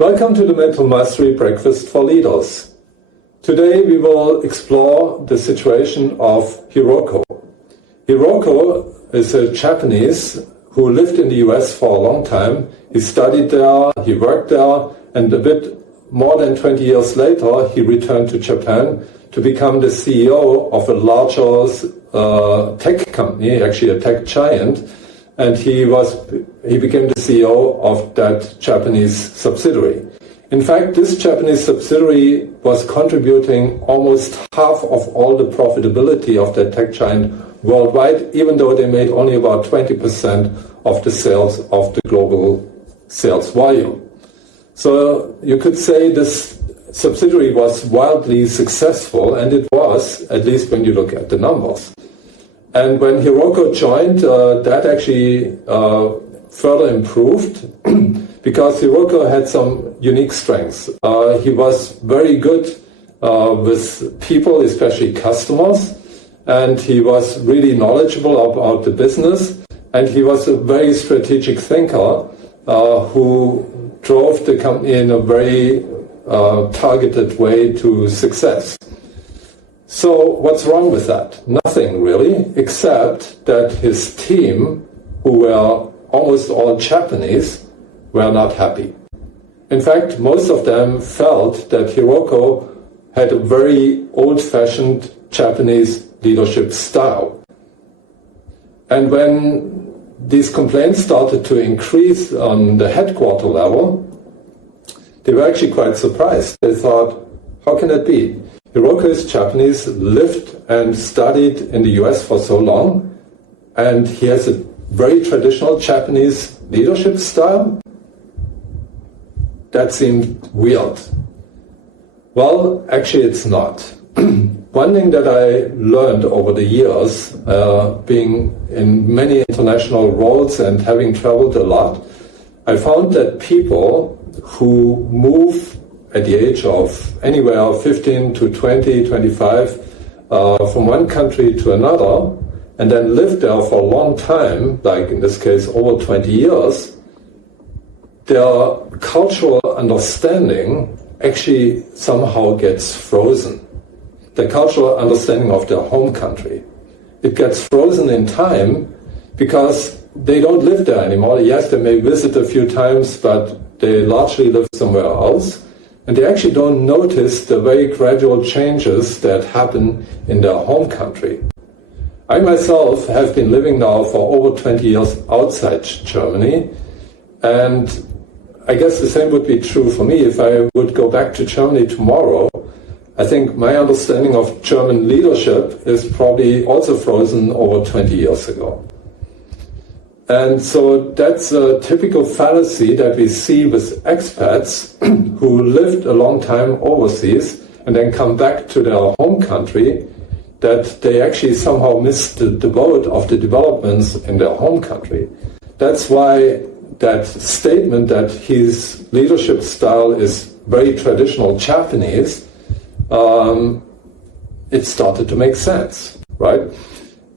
Welcome to the Mental Mastery Breakfast for Leaders. Today we will explore the situation of Hiroko. Hiroko is a Japanese who lived in the US for a long time. He studied there, he worked there, and a bit more than 20 years later he returned to Japan to become the CEO of a larger tech company, actually a tech giant, and he became the CEO of that Japanese subsidiary. In fact, this Japanese subsidiary was contributing almost half of all the profitability of that tech giant worldwide, even though they made only about 20% of the sales of the global sales volume. So you could say this subsidiary was wildly successful, and it was, at least when you look at the numbers. And when Hiroko joined, that actually further improved because Hiroko had some unique strengths. He was very good with people, especially customers, and he was really knowledgeable about the business, and he was a very strategic thinker who drove the company in a very targeted way to success. So what's wrong with that? Nothing really, except that his team, who were almost all Japanese, were not happy. In fact, most of them felt that Hiroko had a very old-fashioned Japanese leadership style. And when these complaints started to increase on the headquarter level, they were actually quite surprised. They thought, how can that be? Hiroko is Japanese, lived and studied in the US for so long, and he has a very traditional Japanese leadership style? That seemed weird. Well, actually it's not. One thing that I learned over the years, being in many international roles and having traveled a lot, I found that people who move at the age of anywhere 15 to 20, 25, from one country to another, and then live there for a long time, like in this case over 20 years, their cultural understanding actually somehow gets frozen. The cultural understanding of their home country. It gets frozen in time because they don't live there anymore. Yes, they may visit a few times, but they largely live somewhere else. And they actually don't notice the very gradual changes that happen in their home country. I myself have been living now for over 20 years outside Germany, and I guess the same would be true for me. If I would go back to Germany tomorrow, I think my understanding of German leadership is probably also frozen over 20 years ago. And so that's a typical fallacy that we see with expats who lived a long time overseas and then come back to their home country, that they actually somehow missed the boat of the developments in their home country. That's why that statement that his leadership style is very traditional Japanese, it started to make sense, right?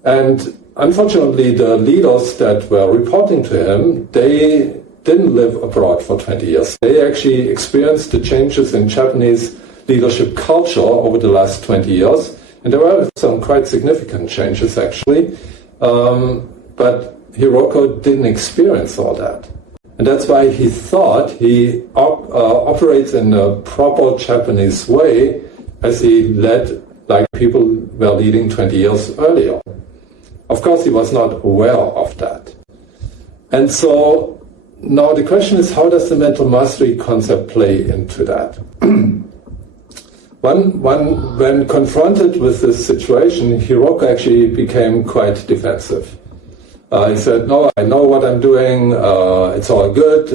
And unfortunately, the leaders that were reporting to him, they didn't live abroad for 20 years. They actually experienced the changes in Japanese leadership culture over the last 20 years. And there were some quite significant changes, actually. But Hiroko didn't experience all that. And that's why he thought he operates in a proper Japanese way as he led like people were leading 20 years earlier. Of course, he was not aware of that. And so now the question is, how does the mental mastery concept play into that? When confronted with this situation, Hiroko actually became quite defensive. He said, no, I know what I'm doing, it's all good,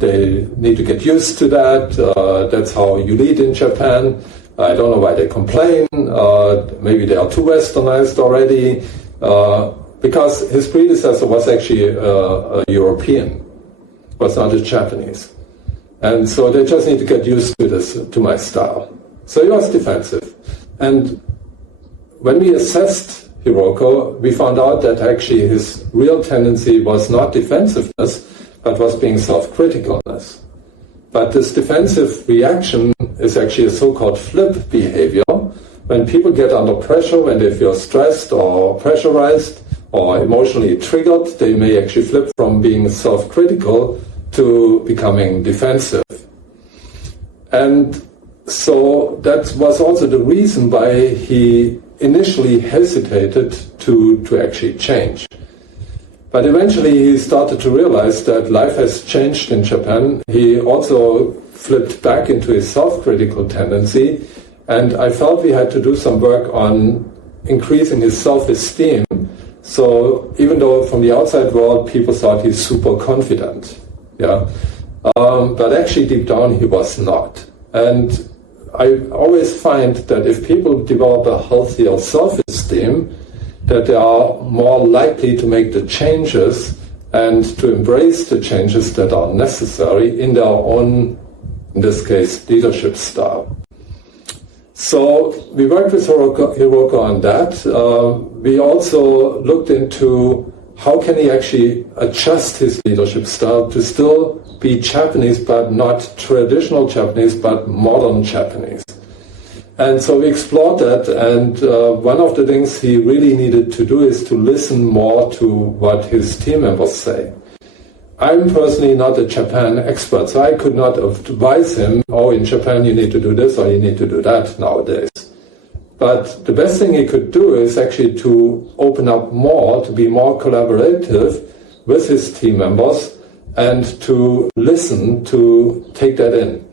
they need to get used to that, that's how you lead in Japan, I don't know why they complain, maybe they are too westernized already, because his predecessor was actually a European, was not a Japanese. And so they just need to get used to this, to my style. So he was defensive. And when we assessed Hiroko, we found out that actually his real tendency was not defensiveness, but was being self-criticalness. But this defensive reaction is actually a so-called flip behavior. When people get under pressure, when they feel stressed or pressurized or emotionally triggered, they may actually flip from being self-critical to becoming defensive. And so that was also the reason why he initially hesitated to actually change. But eventually he started to realize that life has changed in Japan. He also flipped back into his self-critical tendency, and I felt we had to do some work on increasing his self-esteem. So even though from the outside world people thought he's super confident, but actually deep down he was not. And I always find that if people develop a healthier self-esteem, that they are more likely to make the changes and to embrace the changes that are necessary in their own, in this case, leadership style. So we worked with Hiroko on that. We also looked into how can he actually adjust his leadership style to still be Japanese, but not traditional Japanese, but modern Japanese. And so we explored that, and one of the things he really needed to do is to listen more to what his team members say. I'm personally not a Japan expert, so I could not advise him, oh, in Japan you need to do this or you need to do that nowadays. But the best thing he could do is actually to open up more, to be more collaborative with his team members and to listen, to take that in.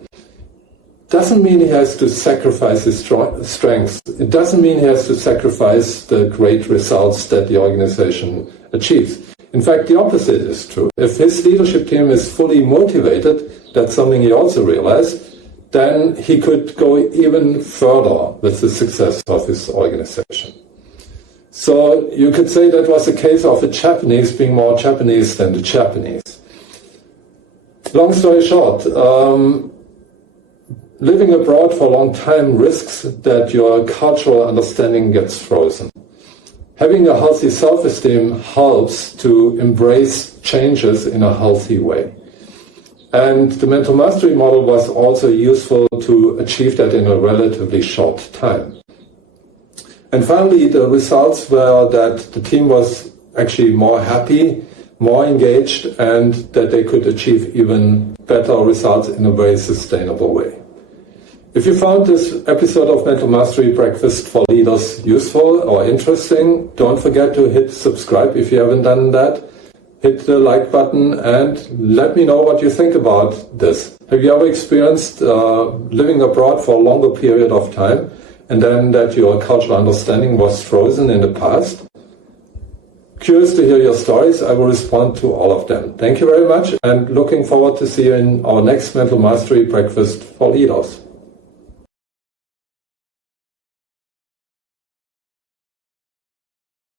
Doesn't mean he has to sacrifice his strengths. It doesn't mean he has to sacrifice the great results that the organization achieves. In fact, the opposite is true. If his leadership team is fully motivated, that's something he also realized, then he could go even further with the success of his organization. So you could say that was a case of a Japanese being more Japanese than the Japanese. Long story short, living abroad for a long time risks that your cultural understanding gets frozen. Having a healthy self-esteem helps to embrace changes in a healthy way. And the mental mastery model was also useful to achieve that in a relatively short time. And finally, the results were that the team was actually more happy, more engaged, and that they could achieve even better results in a very sustainable way. If you found this episode of Mental Mastery Breakfast for Leaders useful or interesting, don't forget to hit subscribe if you haven't done that. Hit the like button and let me know what you think about this. Have you ever experienced living abroad for a longer period of time and then that your cultural understanding was frozen in the past? Curious to hear your stories. I will respond to all of them. Thank you very much and looking forward to see you in our next Mental Mastery Breakfast for Leaders.